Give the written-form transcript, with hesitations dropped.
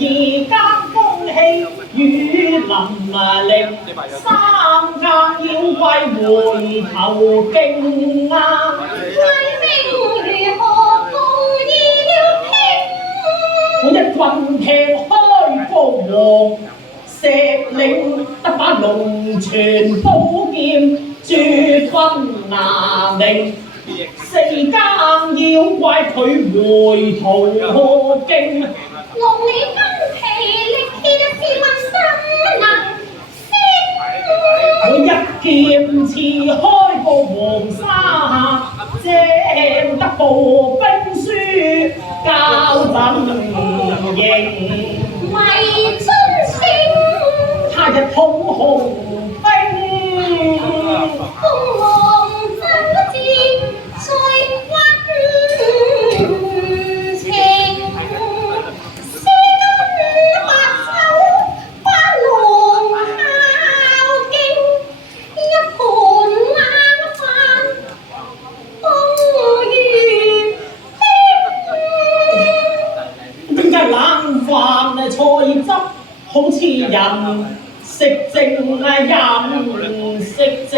而家風氣雨淋漓，三更要為回頭勁啊！威名如何共意了傾？我一棍劈開個王石嶺，得把龍泉寶劍絕分拿命。四更要怪佢回頭勁，勞你筋疲力竭是問心能我一劍刺開個黃沙，正得步兵書交陣營。迷津星，他日捧紅兵，鳳凰真箭在溫情。絲巾白手花龍孝敬，一盤冷飯風雨輕。點解冷飯菜汁好似人食剩人食剩？